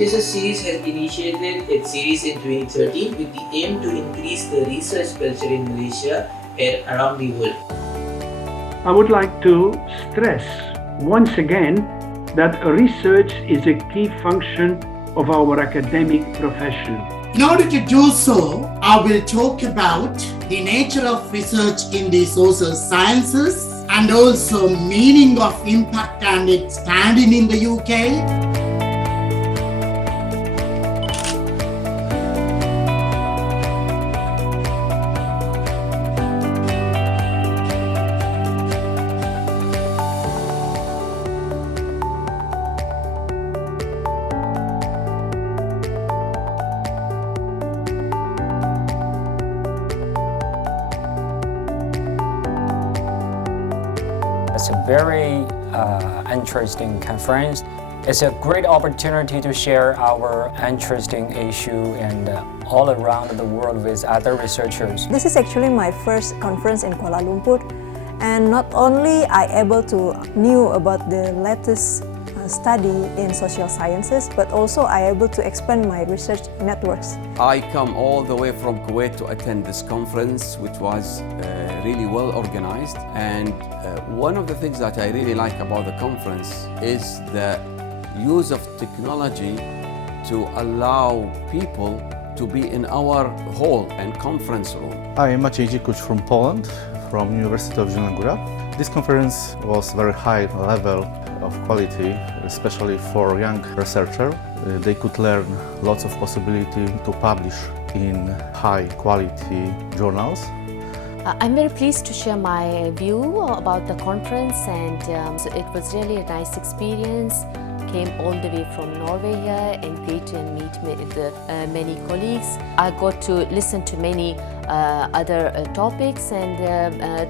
Gcbss series has initiated its series in 2013 with the aim to increase the research culture in Malaysia and around the world. I would like to stress once again that research is a key function of our academic profession. In order to do so, I will talk about the nature of research in the social sciences and also meaning of impact and its standing in the UK. It's a very interesting conference. It's a great opportunity to share our interesting issue and all around the world with other researchers. This is actually my first conference in Kuala Lumpur, and not only I able to knew about the latest study in social sciences, but also I able to expand my research networks. I come all the way from Kuwait to attend this conference, which was really well organized. And one of the things that I really like about the conference is the use of technology to allow people to be in our hall and conference room. I am Maciej Dzikuć from Poland, from University of Zielona Góra. This conference was very high level of quality, especially for young researchers. They could learn lots of possibility to publish in high quality journals. I'm very pleased to share my view about the conference, and so it was really a nice experience. Came all the way from Norway here and great to meet many colleagues. I got to listen to many other topics, and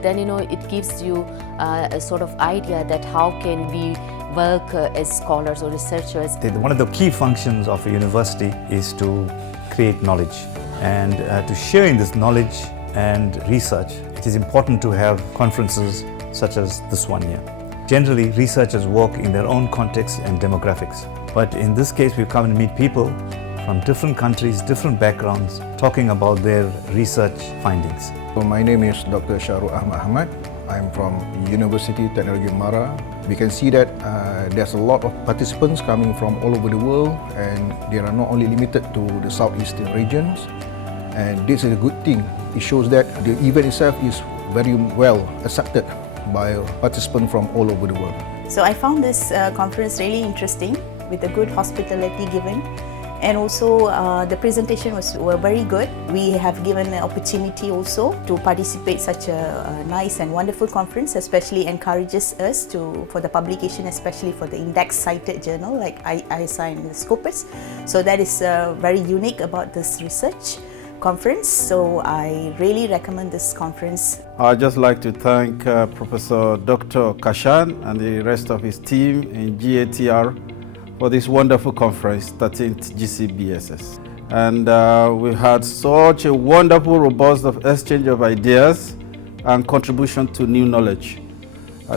then it gives you a sort of idea that how can we work as scholars or researchers. One of the key functions of a university is to create knowledge, and to sharing this knowledge and research, it is important to have conferences such as this one here. Generally, researchers work in their own context and demographics. But in this case, we've come to meet people from different countries, different backgrounds, talking about their research findings. So my name is Dr. Shahrul Ahmad. I'm from University Technology Mara. We can see that there's a lot of participants coming from all over the world, and they are not only limited to the southeastern regions. And this is a good thing. It shows that the event itself is very well accepted by participants from all over the world. So I found this conference really interesting, with a good hospitality given, and also the presentation were very good. We have given an opportunity also to participate such a nice and wonderful conference, especially encourages us for the publication, especially for the index-cited journal like ISA and Scopus. So that is very unique about this research conference, so I really recommend this conference. I'd just like to thank Professor Dr. Kashan and the rest of his team in GATR for this wonderful conference, 13th Gcbss. And we had such a wonderful, robust exchange of ideas and contribution to new knowledge.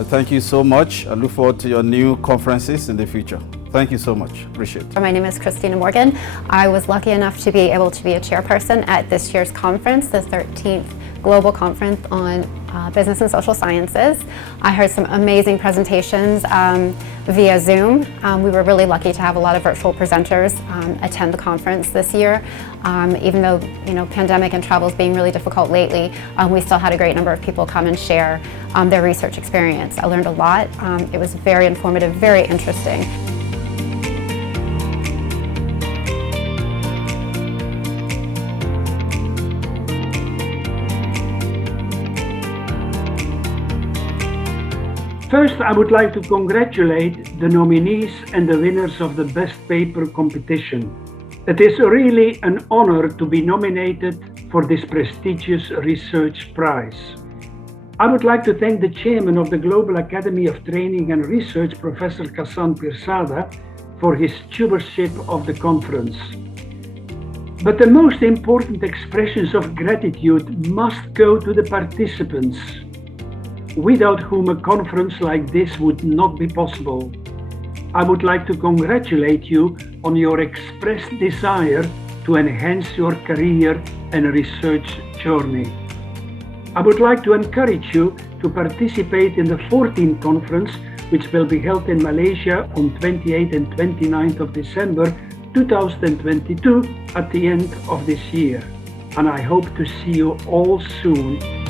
Thank you so much. I look forward to your new conferences in the future. Thank you so much. Appreciate it. My name is Christina Morgan. I was lucky enough to be able to be a chairperson at this year's conference, the 13th Global Conference on Business and Social Sciences. I heard some amazing presentations via Zoom. We were really lucky to have a lot of virtual presenters attend the conference this year. Even though pandemic and travel is being really difficult lately, we still had a great number of people come and share their research experience. I learned a lot. It was very informative, very interesting. First, I would like to congratulate the nominees and the winners of the Best Paper competition. It is really an honor to be nominated for this prestigious research prize. I would like to thank the chairman of the Global Academy of Training and Research, Professor Kassan Pirsada, for his stewardship of the conference. But the most important expressions of gratitude must go to the participants, without whom a conference like this would not be possible. I would like to congratulate you on your expressed desire to enhance your career and research journey. I would like to encourage you to participate in the 14th conference, which will be held in Malaysia on 28th and 29th of December 2022 at the end of this year. And I hope to see you all soon